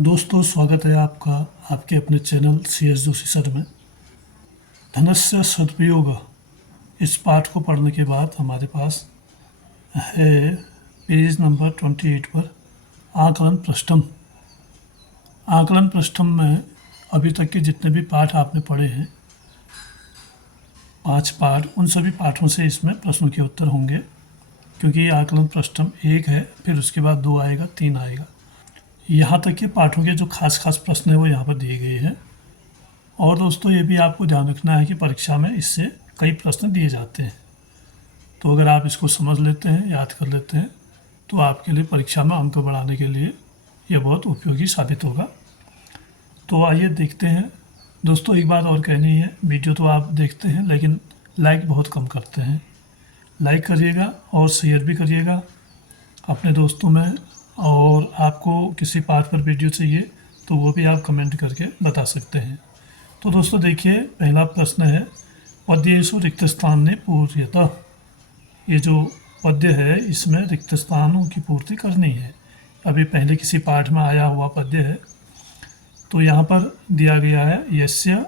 दोस्तों, स्वागत है आपका आपके अपने channel C S Joshi sir में। धनस्य सदुपयोग, इस पाठ को पढ़ने के बाद हमारे पास है पेज नंबर 28 पर आकलन पृष्ठम। आकलन पृष्ठम में अभी तक के जितने भी पाठ आपने पढ़े हैं, 5 पाठ, उन सभी पाठों से इसमें प्रश्नों के उत्तर होंगे, क्योंकि ये आकलन पृष्ठम 1 है, फिर उसके बाद 2 आएगा, 3 आएगा। यहाँ तक के पाठों के जो खास प्रश्न है वो यहाँ पर दिए गए हैं। और दोस्तों, ये भी आपको ध्यान रखना है कि परीक्षा में इससे कई प्रश्न दिए जाते हैं, तो अगर आप इसको समझ लेते हैं, याद कर लेते हैं, तो आपके लिए परीक्षा में अंक बढ़ाने के लिए ये बहुत उपयोगी साबित होगा। तो आइए देखते हैं। दोस्तों, एक बात और कहनी है, वीडियो तो आप देखते हैं लेकिन लाइक बहुत कम करते हैं। लाइक करिएगा और शेयर भी करिएगा अपने दोस्तों में, और आपको किसी पाठ पर वीडियो चाहिए तो वो भी आप कमेंट करके बता सकते हैं। तो दोस्तों देखिए, पहला प्रश्न है, पद्येषु रिक्त स्थान ने पूर्यतः। ये जो पद्य है इसमें रिक्त स्थानों की पूर्ति करनी है। अभी पहले किसी पाठ में आया हुआ पद्य है, तो यहाँ पर दिया गया है यस्य ...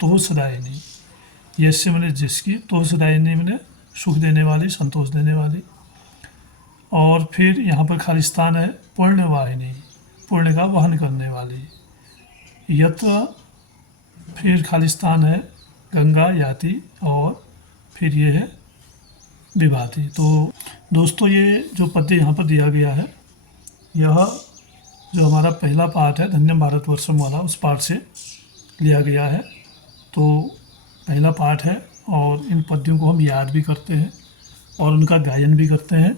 तोषदायिनी। यस्य मैंने जिसकी, तोषदायिनी मैंने सुख देने वाली, संतोष देने वाली। और फिर यहाँ पर खाली स्थान है पुण्यवाहिनी, पुण्य का वहन करने वाली। यत्र, फिर खाली स्थान है गंगा याति, और फिर ये है विभाति। तो दोस्तों, ये जो पद्य यहाँ पर दिया गया है, यह जो हमारा पहला पाठ है धन्यम भारतवर्षम वाला, उस पाठ से लिया गया है। तो पहला पाठ है और इन पद्यों को हम याद भी करते हैं और उनका गायन भी करते हैं,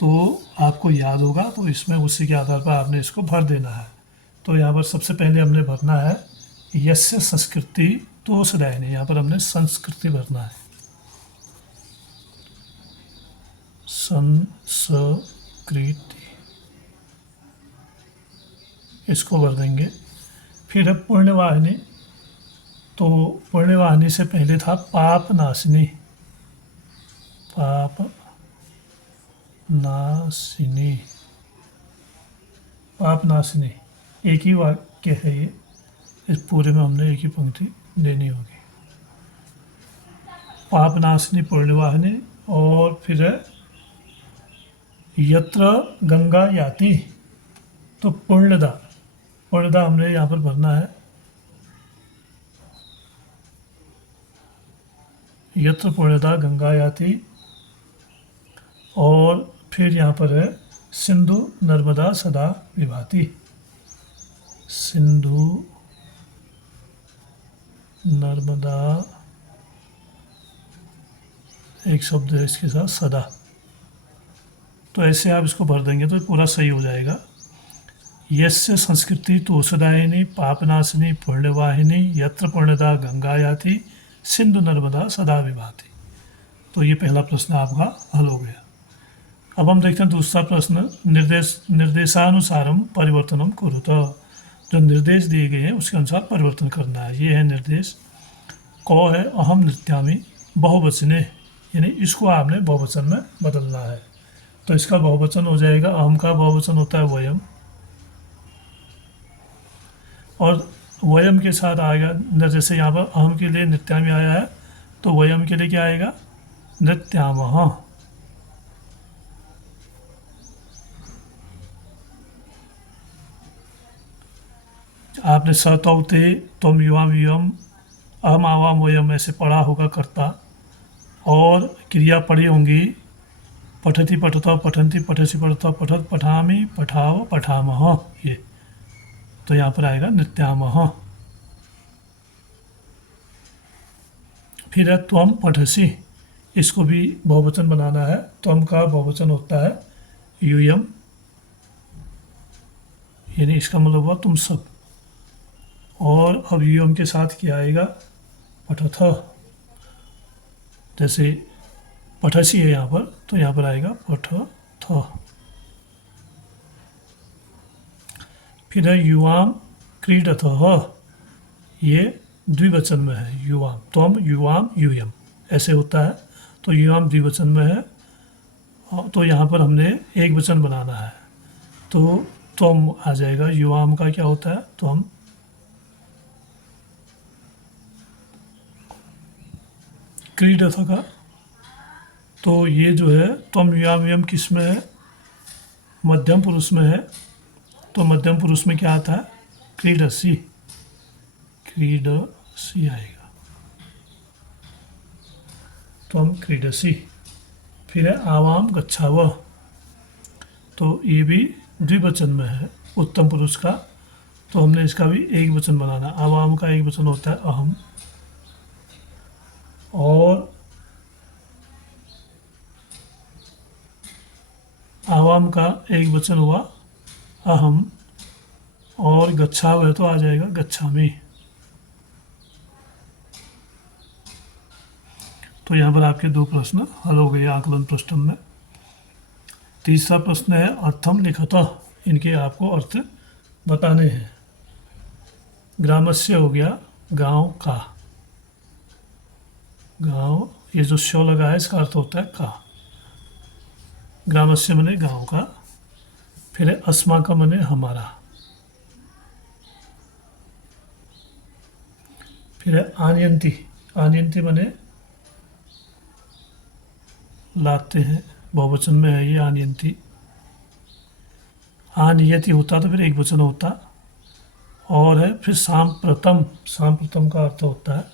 तो आपको याद होगा। तो इसमें उसी के आधार पर आपने इसको भर देना है। तो यहाँ पर सबसे पहले हमने भरना है यस्य संस्कृति तोषदायिनी। यहाँ पर हमने संस्कृति भरना है, संस्कृति, इसको भर देंगे। फिर है पुण्यवाहिनी, तो पुण्यवाहिनी से पहले था पाप नाशिनी, पाप नाशिनी, पाप नाशिनी, एक ही वाक्य है ये, इस पूरे में हमने एक ही पंक्ति देनी होगी। पाप नाशिनी पुण्यवाहिनी। और फिर है यत्र गंगा याति, तो पुण्यदा, पुण्यदा हमने यहाँ पर भरना है, यत्र पुण्यदा गंगा याति। और फिर यहाँ पर है सिंधु नर्मदा सदा विभाति, सिंधु नर्मदा, एक शब्द है इसके साथ सदा। तो ऐसे आप इसको भर देंगे तो पूरा सही हो जाएगा। यस्य संस्कृति तोषदायिनी पापनाशिनी पुण्यवाहिनी यत्र पुण्यदा गंगा याति सिंधु नर्मदा सदा विभाति। तो ये पहला प्रश्न आपका हल हो गया। अब हम देखते हैं दूसरा प्रश्न, निर्देशानुसारम परिवर्तनम कुरुत। जो निर्देश दिए गए हैं उसके अनुसार परिवर्तन करना है। ये है निर्देश। कौ है अहम नृत्यामि बहुवचने, यानी इसको आपने बहुवचन में बदलना है। तो इसका बहुवचन हो जाएगा, अहम का बहुवचन होता है वयम, और वयम के साथ आएगा, जैसे यहाँ पर अहम के लिए नृत्यामि आया है, तो वयम के लिए क्या आएगा, नृत्यामः। आपने सतौते तुम युवाम युवम अहम आवाम वयम ऐसे पढ़ा होगा कर्ता, और क्रिया पढ़ी होंगी पठति पठत पठन्ति पठसी पठत पठत पठामि पठाव पठामः, ये तो यहाँ पर आएगा नृत्यामः। फिर है त्वम पठसी, इसको भी बहुवचन बनाना है। त्वम का बहुवचन होता है यूयम, यानी इसका मतलब हुआ तुम सब। और अब यूयम के साथ क्या आएगा, पठथ, जैसे पठसी है यहाँ पर, तो यहाँ पर आएगा पठथ। फिर है युवाम क्रीडतः, ये द्विवचन में है, युवाम, त्वम युवाम यूयम ऐसे होता है। तो युवाम द्विवचन में है, तो यहाँ पर हमने एक वचन बनाना है। तो त्वम आ जाएगा। युवाम का क्या होता है? त्वम। क्रीडथ का, तो ये जो है त्वम युवाम यम किस में है? मध्यम पुरुष में है। तो मध्यम पुरुष में क्या आता है? क्रीडसी। क्रीडसी आएगा। त्वम क्रीडसी। फिर है आवाम गच्छावह, तो ये भी द्विवचन में है उत्तम पुरुष का, तो हमने इसका भी एक वचन बनाना। आवाम का एक वचन होता है अहम, और आवाम का एक वचन हुआ अहम, और गच्छाव है तो आ जाएगा गच्छामि। तो यहाँ पर आपके दो प्रश्न हल हो गए आकलन प्रश्न में। तीसरा प्रश्न है अर्थम लिखतः, इनके आपको अर्थ बताने हैं। ग्रामस्य हो गया गांव का, गांव, ये जो शो लगा है इसका अर्थ होता है का। ग्रामस्य मने गांव का। फिर है अस्माकं मने हमारा। फिर है आनयंती, आनयंती मने लाते हैं, बहुवचन में है ये आनयंती। आनयति होता तो फिर एक वचन होता। और है फिर सांप्रतम, सांप्रतम का अर्थ होता है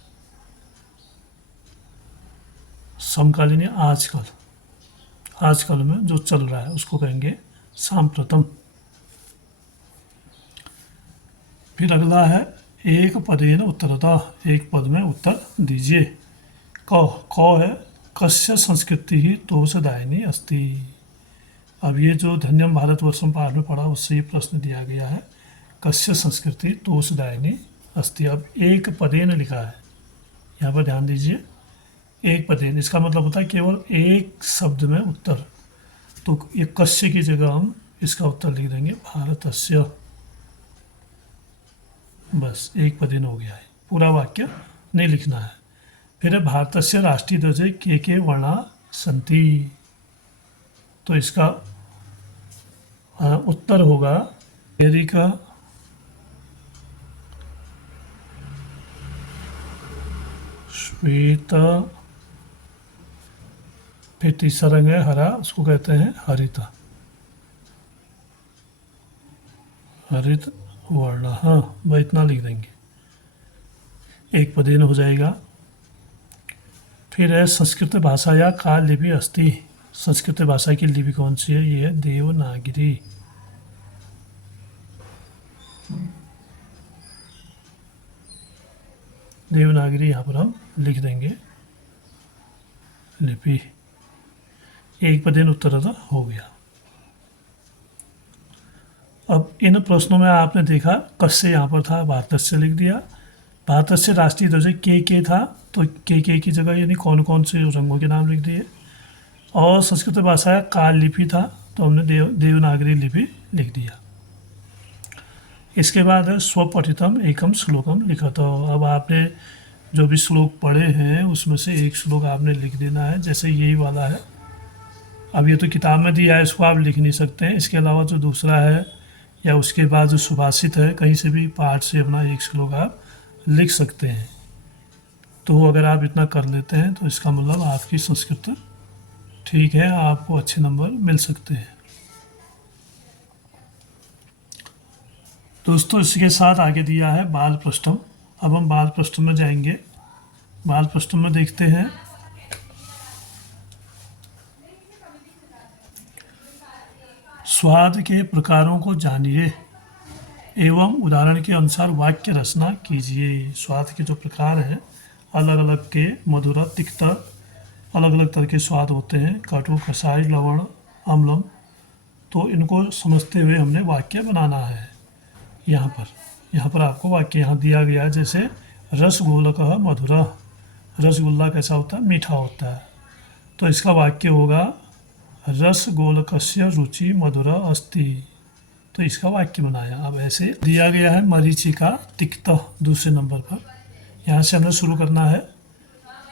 समकालीन या आजकल, आजकल में जो चल रहा है उसको कहेंगे सांप्रतम। फिर अगला है एक पदेन उत्तरतः, एक पद में उत्तर दीजिए। क है कस्य संस्कृति ही तोषदायिनी अस्ति। अब ये जो धन्यम भारतवर्षम पाठ में पढ़ा उससे ये प्रश्न दिया गया है, कस्य संस्कृति तोषदायिनी अस्ति। अब एक पदेन लिखा है, यहाँ पर ध्यान दीजिए, एक पदेन, इसका मतलब होता है केवल एक शब्द में उत्तर। तो ये कस्य की जगह हम इसका उत्तर लिख देंगे भारतस्य, बस एक पदेन हो गया है, पूरा वाक्य नहीं लिखना है। फिर है भारतस्य राष्ट्रीय ध्वजे के वर्णा सन्ति, तो इसका उत्तर होगा यदि का श्वेत, फिर तीसरा रंग है हरा, उसको कहते हैं हरित, हरित वर्ण। हाँ वह इतना लिख देंगे, एक पदेन हो जाएगा। फिर है संस्कृत भाषा या का लिपि अस्ति, संस्कृत भाषा की लिपि कौन सी है? ये है देवनागरी। देवनागरी यहाँ पर हम लिख देंगे लिपि। एक पदेन उत्तर हो गया। अब इन प्रश्नों में आपने देखा कस्य यहाँ पर था, भारतस्य लिख दिया। भारतस्य राष्ट्रीय ध्वज के था, तो के की जगह यानी कौन कौन से रंगों के नाम लिख दिए। और संस्कृत भाषा का लिपि था, तो हमने देवनागरी लिपि लिख दिया। इसके बाद है स्वपठितम एकम श्लोकम लिखा। तो अब आपने जो भी श्लोक पढ़े हैं उसमें से एक श्लोक आपने लिख देना है, जैसे यही वाला है। अब ये तो किताब में दिया है, इसको आप लिख नहीं सकते हैं। इसके अलावा जो दूसरा है या उसके बाद जो सुभाषित है, कहीं से भी पाठ से अपना एक श्लोक आप लिख सकते हैं। तो अगर आप इतना कर लेते हैं तो इसका मतलब आपकी संस्कृत ठीक है, आपको अच्छे नंबर मिल सकते हैं। दोस्तों इसके साथ आगे दिया है बाल प्रश्नम। अब हम बाल प्रश्नम में जाएंगे। बाल प्रश्नम में देखते हैं स्वाद के प्रकारों को जानिए एवं उदाहरण के अनुसार वाक्य रचना कीजिए। स्वाद के जो प्रकार हैं अलग अलग के, मधुर, तिक्त, अलग अलग तरह के स्वाद होते हैं, कटु, कसाई, लवण, अम्लम। तो इनको समझते हुए हमने वाक्य बनाना है। यहाँ पर आपको वाक्य यहाँ दिया गया है, जैसे रसगोलकः मधुरः, रसगुल्ला कैसा होता है? मीठा होता है। तो इसका वाक्य होगा रसगोलकस्य रुचि मधुर अस्ति। तो इसका वाक्य बनाया। अब ऐसे दिया गया है मरीचिका तिक्त दूसरे नंबर पर, यहाँ से हमें शुरू करना है।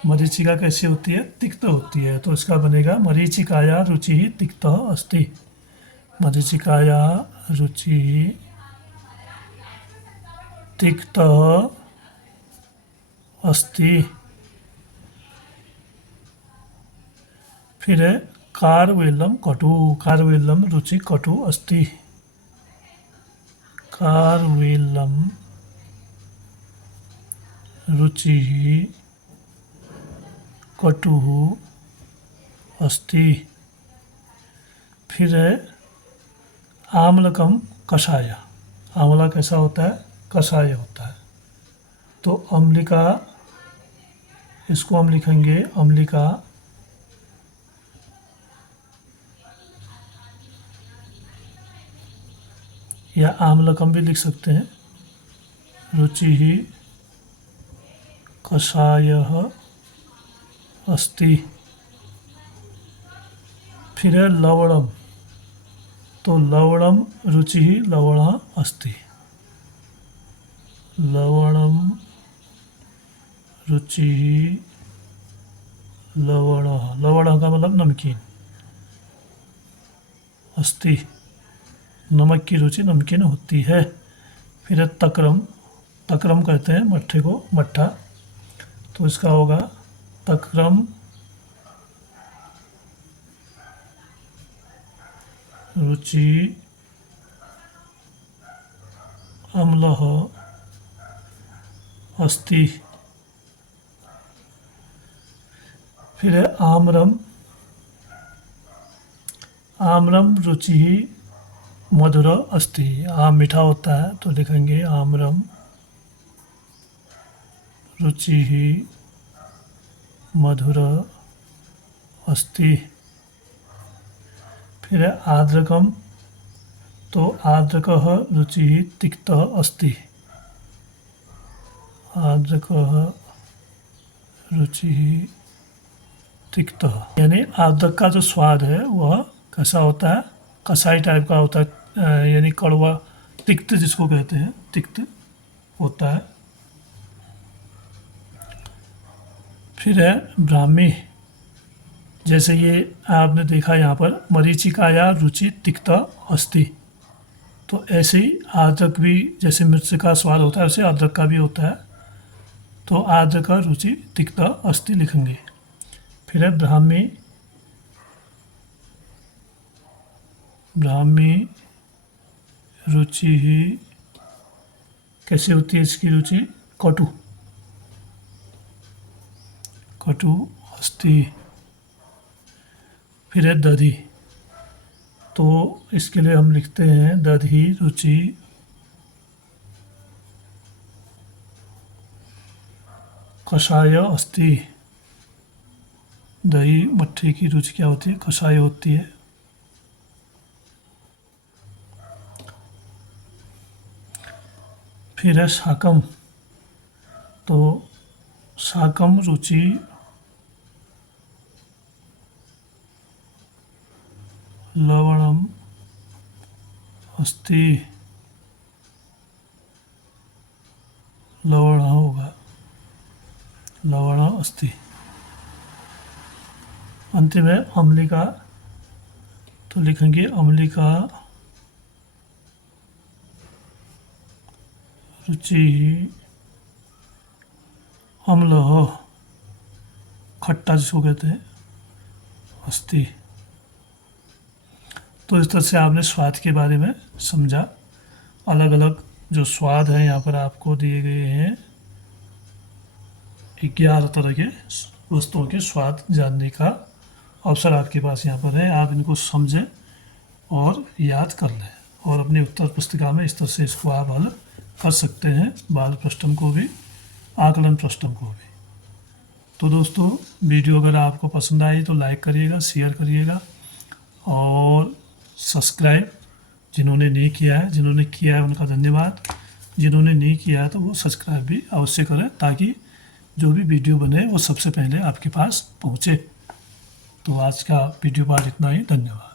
मरीचिका कैसी होती है? तिक्त होती है। तो इसका बनेगा मरीचिकाया रुचि ही तिक्त अस्ति। मरीचिकाया रुचिः तिक्तः अस्ति। फिर है कारवेल्लम कटु, कारवेल्लम रुचि कटु अस्ति। कारवेल्लम रुचिः कटुः अस्ति। फिर है आम्लकम कषाय, आंवला कैसा होता है? कषाय होता है। तो अम्लिका, इसको हम लिखेंगे अम्लिका या आम्लकम भी लिख सकते हैं। रुचिः कषायः अस्ति। फिर है लवणम, तो लवणम रुचिः लवणः अस्ति। लवणम रुचिः लवणः, लवणः का मतलब नमकीन, अस्ति, नमक की रुचि नमकीन होती है। फिर है तक्रम, तक्रम कहते हैं मट्ठे को, मट्ठा, तो इसका होगा तक्रम रुचि अम्लः अस्ति। फिर है आम्रम, आम्रम रुचिः मधुर अस्ति। आम मीठा होता है तो लिखेंगे आम्रम रुचिः मधुर अस्ति। फिर है आर्द्रकम, तो आर्द्रकः रुचिः तिक्तः अस्ति। आर्द्रकः रुचिः तिक्तः, यानी आर्द्रक का जो स्वाद है वह कैसा होता है? कसाई टाइप का होता है, यानी कड़वा, तिक्त जिसको कहते हैं, तिक्त होता है। फिर है ब्राह्मी, जैसे ये आपने देखा यहाँ पर मरीचिकाया रुचि तिक्त अस्ति, तो ऐसे ही आर्द्रक भी, जैसे मिर्च का स्वाद होता है वैसे अदरक का भी होता है, तो आर्द्रक रुचि तिक्त अस्ति लिखेंगे। फिर है ब्राह्मी, ब्राह्मी रुचि ही कैसे होती है इसकी रुचि? कटु, कटु अस्ति। फिर है दधि, तो इसके लिए हम लिखते हैं दधि रुचि कषाय अस्ति। दही मट्ठी की रुचि क्या होती है? कषाय होती है। फिर है शाकम, तो शाकम रुचि लवणम अस्ति। लवण होगा, लवण अस्ति। अंतिम है अम्लिका, तो लिखेंगे अम्लिका रुचि अम्ल, खट्टा जिसको कहते हैं, अस्ति। तो इस तरह से आपने स्वाद के बारे में समझा। अलग अलग जो स्वाद हैं यहाँ पर आपको दिए गए हैं, 11 तरह के वस्तुओं के स्वाद जानने का अवसर आपके पास यहाँ पर है। आप इनको समझें और याद कर लें, और अपनी उत्तर पुस्तिका में इस तरह से इसको आप हल कर सकते हैं, बाल प्रश्नम को भी, आकलन प्रश्नम को भी। तो दोस्तों, वीडियो अगर आपको पसंद आई तो लाइक करिएगा, शेयर करिएगा, और सब्सक्राइब जिन्होंने नहीं किया है, जिन्होंने किया है उनका धन्यवाद, जिन्होंने नहीं किया है तो वो सब्सक्राइब भी अवश्य करें, ताकि जो भी वीडियो बने वो सबसे पहले आपके पास पहुँचे। तो आज का वीडियो पार्ट इतना ही, धन्यवाद।